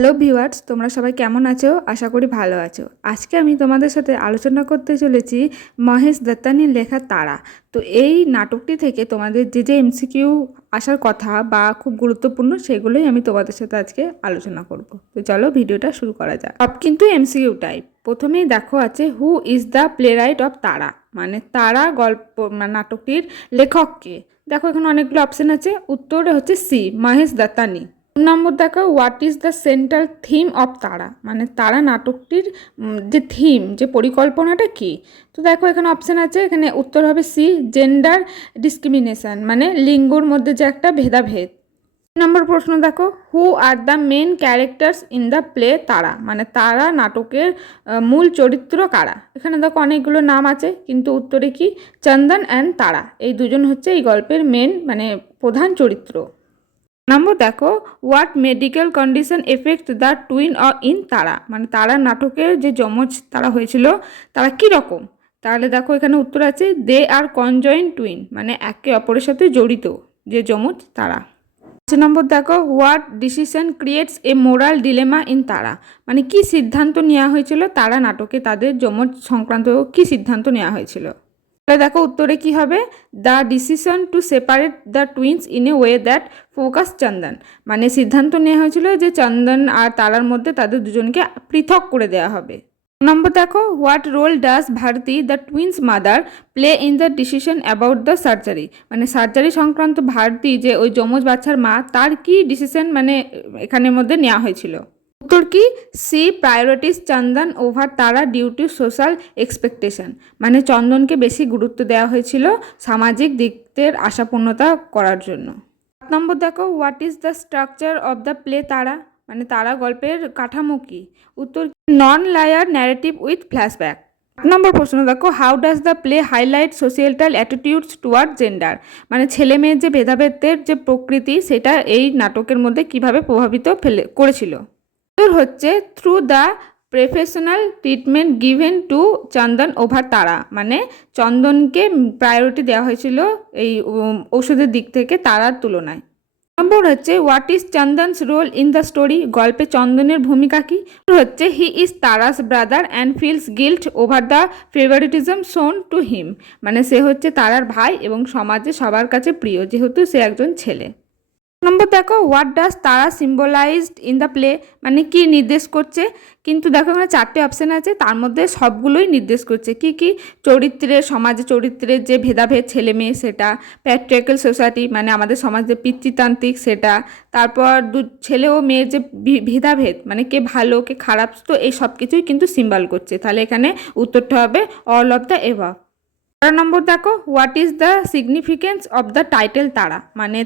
Hello viewers, তোমরা সবাই কেমন আছো? আশা করি ভালো আছো। আজকে আমি তোমাদের সাথে আলোচনা করতে চলেছি মহেশ দত্তানির লেখা তারা। তো এই নাটকটি থেকে তোমাদের যে এমসিকিউ আসার কথা বা খুব গুরুত্বপূর্ণ সেগুলোই আমি তোমাদের সাথে আজকে আলোচনা করব। তো চলো ভিডিওটা শুরু করা যাক। সব কিন্তু এমসিকিউ টাইপ। প্রথমেই দেখো আছে হু is the play right of তারা, মানে তারা গল্প নাটকটির লেখক কে। দেখো এখানে অনেকগুলো অপশন আছে, উত্তরে হচ্ছে সি, মহেশ দত্তানি। নম্বর দেখো what is the central theme of তারা, মানে তারা নাটকটির যে থিম, যে পরিকল্পনাটা কি। তো দেখো এখানে অপশান আছে, এখানে উত্তর হবে সি, জেন্ডার ডিসক্রিমিনেশন, মানে লিঙ্গর মধ্যে যে একটা ভেদাভেদ। নম্বর প্রশ্ন দেখো who are the main characters in the play Tara, মানে তারা নাটকের মূল চরিত্র কারা। এখানে দেখো অনেকগুলো নাম আছে, কিন্তু উত্তরে কি, চন্দন অ্যান্ড তারা, এই দুজন হচ্ছে এই গল্পের মেন মানে প্রধান চরিত্র। নম্বর দেখো what medical condition effect the twin in Tara, মানে তারা নাটকের যে যমজ তারা হয়েছিল তারা কি রকম। তাহলে দেখো এখানে উত্তর আছে দে আর কনজয়েন্ট টুইন, মানে একে অপরের সাথে জড়িত যে যমজ তারা। 5 নম্বর দেখো what decision creates a moral dilemma in Tara, মানে কি সিদ্ধান্ত নেওয়া হয়েছিল তারা নাটকে, তাদের যমজ সংক্রান্ত কি সিদ্ধান্ত নেওয়া হয়েছিল। দেখো উত্তরে কি হবে, the decision to separate the twins in a way that focus Chandan, মানে সিদ্ধান্ত নেওয়া হয়েছিল যে চন্দন আর তারার মধ্যে তাদের দুজনকে পৃথক করে দেওয়া হবে। নম্বর দেখো what role does Bharati the twins mother play in the decision about the surgery, মানে সার্জারি সংক্রান্ত ভারতী যে ওই যমজ বাচ্চার মা, তার কি ডিসিশন মানে এখানের মধ্যে নেওয়া হয়েছিল। উত্তর কি, সি, প্রায়োরিটিস চন্দন ওভার তারা ডিউ টু সোশ্যাল এক্সপেকটেশন, মানে চন্দনকে বেশি গুরুত্ব দেওয়া হয়েছিল সামাজিক দিকের আশাপূর্ণতা করার জন্য। 7 নম্বর দেখো what is the structure of the play Tara, মানে তারা গল্পের কাঠামো কি। উত্তর নন লায়ার ন্যারেটিভ উইথ ফ্ল্যাশব্যাক। 8 নম্বর প্রশ্ন দেখো how does the play highlight social attitudes toward gender, মানে ছেলে মেয়ের যে ভেদাভেদের যে প্রকৃতি সেটা এই নাটকের মধ্যে কিভাবে প্রভাবিত করেছিল। উত্তর হচ্ছে through the professional treatment given to Chandan over তারা, মানে চন্দনকে প্রায়োরিটি দেওয়া হয়েছিল এই ঔষধের দিক থেকে তারার তুলনায়। নম্বর হচ্ছে what is Chandan's role in the story, গল্পে চন্দনের ভূমিকা কি। হচ্ছে he is Tara's brother and feels guilt over the favouritism shown to him, মানে সে হচ্ছে তারার ভাই এবং সমাজে সবার কাছে প্রিয় যেহেতু সে একজন ছেলে। নম্বর দেখো হোয়াট ডাজ তারা সিম্বলাইজড ইন দ্য প্লে, মানে কি নির্দেশ করছে। কিন্তু দেখো এখানে 4টে অপশান আছে, তার মধ্যে সবগুলোই নির্দেশ করছে কি কি, চরিত্রের সমাজে চরিত্রের যে ভেদাভেদ ছেলে মেয়ে সেটা, প্যাট্রিয়ার্কাল সোসাইটি মানে আমাদের সমাজে পিতৃতান্ত্রিক সেটা, তারপর ছেলে ও মেয়ের যে ভেদাভেদ মানে কে ভালো কে খারাপ, তো এই সব কিছুই কিন্তু সিম্বল করছে। তাহলে এখানে উত্তরটা হবে অল অফ দ্য এভাব। 12 নম্বর দেখো what is the significance of the title তারা, মানে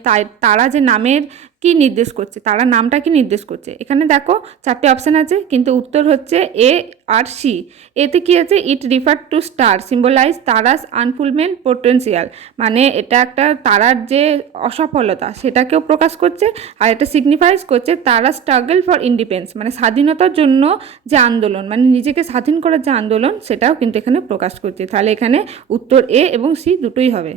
তারা যে নামের কি নির্দেশ করছে, তারা নামটা কি নির্দেশ করছে। এখানে দেখো 4টে অপশান আছে, কিন্তু উত্তর হচ্ছে এ আর সি। এতে কি আছে, it refer to star symbolise Tara's unfulfilled potential, মানে এটা একটা তারার যে অসফলতা সেটাকেও প্রকাশ করছে, আর এটা সিগনিফাইজ করছে তারা স্ট্রাগল ফর ইন্ডিপেন্ডেন্স, মানে স্বাধীনতার জন্য যে আন্দোলন, মানে নিজেকে স্বাধীন করার যে আন্দোলন সেটাও কিন্তু এখানে প্রকাশ করছে। তাহলে এখানে উত্তর এ এবং সি দুটোই হবে।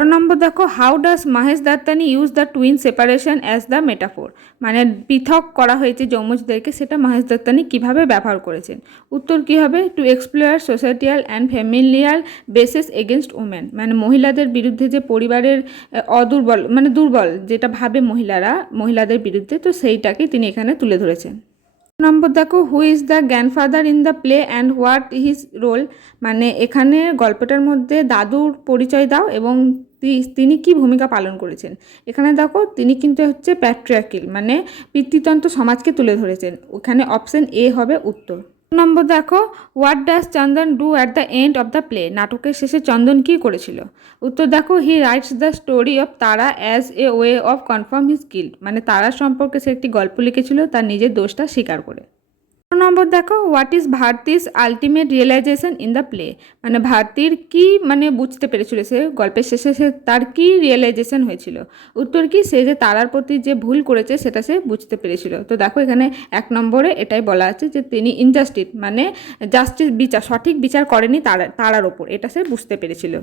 12 নম্বর দেখো how does Mahesh Dattani use the twin separation as the metaphor, মানে পৃথক করা হয়েছে যমজদেরকে সেটা মহেশ দত্তানি কীভাবে ব্যবহার করেছেন। উত্তর কী হবে, to explore societal and familial biases against women, মানে মহিলাদের বিরুদ্ধে যে পরিবারের অদুর্বল মানে দুর্বল যেটা ভাবে মহিলাদের বিরুদ্ধে, তো সেইটাকে তিনি এখানে তুলে ধরেছেন। নম্বর দেখো who is the grandfather in the play and what his role, মানে এখানে গল্পটার মধ্যে দাদুর পরিচয় দাও এবং তিনি কি ভূমিকা পালন করেছেন। এখানে দেখো তিনি কিন্তু হচ্ছে প্যাট্রিয়ার্কিল মানে পিতৃতন্ত্র সমাজকে তুলে ধরেছেন, ওখানে অপশন এ হবে উত্তর। নম্বর দেখো what does Chandan do at the end of the play, নাটকের শেষে চন্দন কী করেছিল। উত্তর দেখো he writes the story of Tara as a way of confirm his guilt, মানে তারার সম্পর্কে সে একটি গল্প লিখেছিল তার নিজের দোষটা স্বীকার করে। নম্বর দেখো what is Bharati's ultimate realisation in the play, মানে ভারতীর কি মানে বুঝতে পেরেছিল সে গল্পের শেষে, সে তার কি রিয়েলাইজেশন হয়েছিল। উত্তর কি, সে যে তারার প্রতি যে ভুল করেছে সেটা সে বুঝতে পেরেছিল। তো দেখো এখানে 1 নম্বরে এটাই বলা আছে যে তিনি ইনজাস্টিস মানে জাস্টিস বিচার সঠিক বিচার করেনি তারার ওপর, এটা সে বুঝতে পেরেছিল।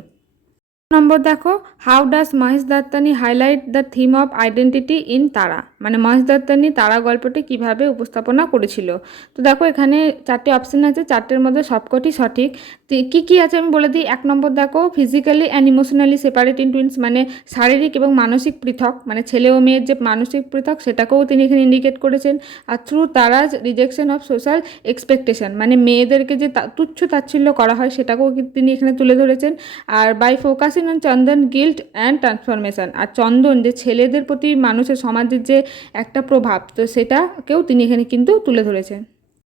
নম্বর দেখো how does Mahesh Dattani highlight the theme of identity in Tara, মানে মহেশ দত্তানি তারা গল্পটি কিভাবে উপস্থাপনা করেছিল। তো দেখো এখানে 4টে অপশান আছে, 4টের মধ্যে সবকটি সঠিক। কি কি আছে আমি বলে দিই। 1 নম্বর দেখো physically and emotionally separate in twins, মানে শারীরিক এবং মানসিক পৃথক, মানে ছেলে ও মেয়ের যে মানসিক পৃথক সেটাকেও তিনি এখানে ইন্ডিকেট করেছেন। আর through Tara's rejection of social expectation, মানে মেয়েদেরকে যে তুচ্ছ তাচ্ছিল্য করা হয় সেটাকেও তিনি এখানে তুলে ধরেছেন। আর by focusing on Chandan guilt and transformation, আর চন্দন যে ছেলেদের প্রতি মানুষের সমাজের যে একটা প্রভাব, তো সেটাকেও তিনি এখানে কিন্তু তুলে ধরেছেন।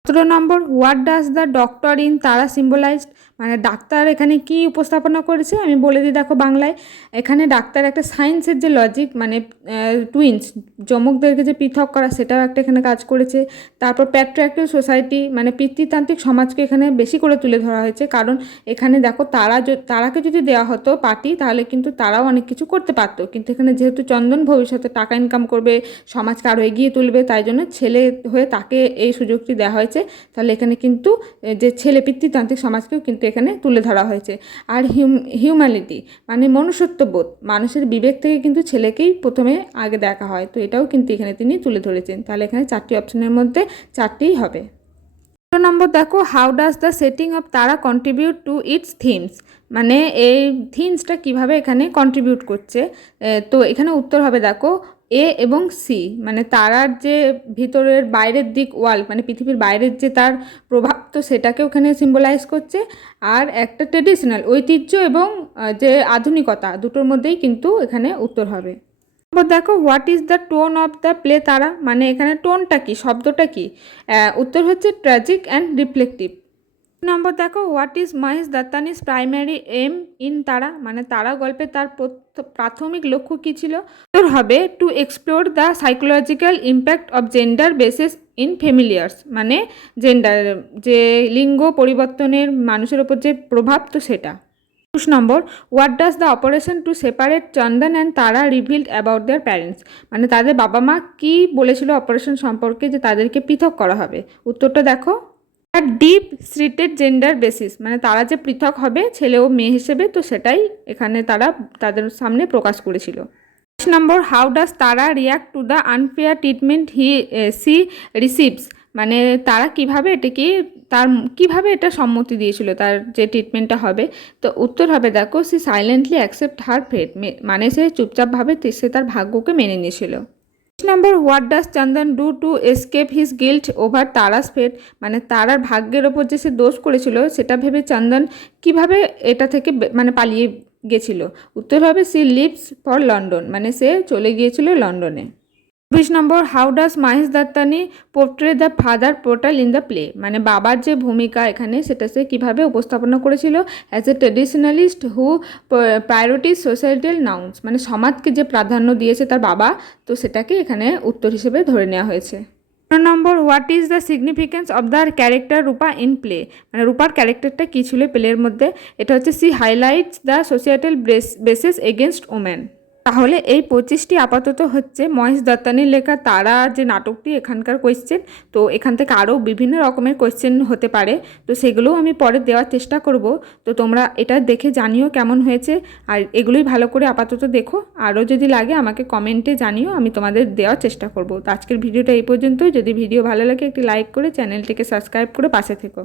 17 নম্বর what does the doctor in Tara symbolised, মানে ডাক্তার এখানে কি উপস্থাপনা করেছে আমি বলে দিই দেখো বাংলায়। এখানে ডাক্তার একটা সায়েন্সের যে লজিক, মানে টুইন্স যমকদেরকে যে পৃথক করা, সেটাও একটা এখানে কাজ করেছে। তারপর প্যাট্রিয়ার্কাল সোসাইটি, মানে পিতৃতান্ত্রিক সমাজকে এখানে বেশি করে তুলে ধরা হয়েছে, কারণ এখানে দেখো তারাকে যদি দেওয়া হতো পার্টি তাহলে কিন্তু তারাও অনেক কিছু করতে পারতো, কিন্তু এখানে যেহেতু চন্দন ভবিষ্যতে টাকা ইনকাম করবে, সমাজকে আরও এগিয়ে তুলবে, তাই জন্য ছেলে হয়ে তাকে এই সুযোগটি দেওয়া হয়েছে। তাহলে এখানে কিন্তু যে ছেলে পিতৃতান্ত্রিক সমাজকেও কিন্তু এখানে তুলে ধরা হয়েছে। আর হিউম্যানিটি মানে মনুষ্যত্ববোধ, মানুষের বিবেক থেকে কিন্তু ছেলেকেই প্রথমে আগে দেখা হয়, তো এটাও কিন্তু এখানে তিনি তুলে ধরেছেন। তাহলে এখানে 4টি অপশনের মধ্যে 4টিই হবে। 2 নম্বর দেখো how does the setting of তারা কন্ট্রিবিউট টু ইটস থিমস, মানে এই থিমসটা কিভাবে এখানে কন্ট্রিবিউট করছে। তো এখানে উত্তর হবে দেখো এ এবং সি, মানে তারার যে ভিতরের বাইরের দিক ওয়াল, মানে পৃথিবীর বাইরের যে তার প্রভাব, তো সেটাকে ওখানে সিম্বলাইজ করছে। আর একটা ট্রেডিশনাল ঐতিহ্য এবং যে আধুনিকতা, দুটোর মধ্যেই কিন্তু এখানে উত্তর হবে। দেখো what is the tone of the play Tara, মানে এখানে টোনটা কি, শব্দটা কি। উত্তর হচ্ছে ট্র্যাজিক অ্যান্ড রিফ্লেকটিভ। নম্বর দেখো what is Mahesh Dattani's primary aim in Tara, মানে তারা গল্পে তার প্রাথমিক লক্ষ্য কী ছিল। উত্তর হবে to explore the psychological impact of gender biases in families, মানে জেন্ডার যে লিঙ্গ পরিবর্তনের মানুষের ওপর যে প্রভাব, তো সেটা। 20 নম্বর what does the operation to separate Chandan and Tara revealed about their parents, মানে তাদের বাবা মা কী বলেছিল অপারেশন সম্পর্কে যে তাদেরকে পৃথক করা হবে। উত্তরটা দেখো ডিপ সিটেড জেন্ডার বেসিস, মানে তারা যে পৃথক হবে ছেলে ও মেয়ে হিসেবে, তো সেটাই এখানে তারা তাদের সামনে প্রকাশ করেছিল। 20 নম্বর how does Tara react to the unfair treatment she receives, মানে তারা কিভাবে এটা সম্মতি দিয়েছিল তার যে ট্রিটমেন্টটা হবে। তো উত্তর হবে দেখো she silently accept her fate, মানে সে চুপচাপভাবে সে তার ভাগ্যকে মেনে নিয়েছিল। নম্বর what does Chandan do to escape his guilt over Tara's fate, মানে তারার ভাগ্যের ওপর যে সে দোষ করেছিল সেটা ভেবে চন্দন কিভাবে এটা থেকে মানে পালিয়ে গেছিল। উত্তর হবে সি লিভস ফর লন্ডন, মানে সে চলে গিয়েছিল লন্ডনে। 20 নম্বর how does Mahesh Dattani portray the father portrayal in the play, মানে বাবার যে ভূমিকা এখানে সেটা সে কীভাবে উপস্থাপনা করেছিল। As a traditionalist who prioritises societal norms, মানে সমাজকে যে প্রাধান্য দিয়েছে তার বাবা, তো সেটাকে এখানে উত্তর হিসেবে ধরে নেওয়া হয়েছে। 15 নম্বর what is the significance of the character Rupa in play, মানে রূপার ক্যারেক্টারটা কী ছিল প্লের মধ্যে। এটা হচ্ছে she highlights the societal biases against women. তাহলে এই 25টি আপাতত হচ্ছে মহেশ দত্তানির লেখা তারা যে নাটকটি এখানকার কোয়েশ্চেন। তো এখান থেকে আরও বিভিন্ন রকমের কোয়েশ্চেন হতে পারে, তো সেগুলোও আমি পরে দেওয়ার চেষ্টা করব। তো তোমরা এটা দেখে জানিও কেমন হয়েছে, আর এগুলোই ভালো করে আপাতত দেখো। আরও যদি লাগে আমাকে কমেন্টে জানিও, আমি তোমাদের দেওয়ার চেষ্টা করব। তো আজকের ভিডিওটা এই পর্যন্তই। যদি ভিডিও ভালো লাগে একটি লাইক করে চ্যানেলটিকে সাবস্ক্রাইব করে পাশে থেকো।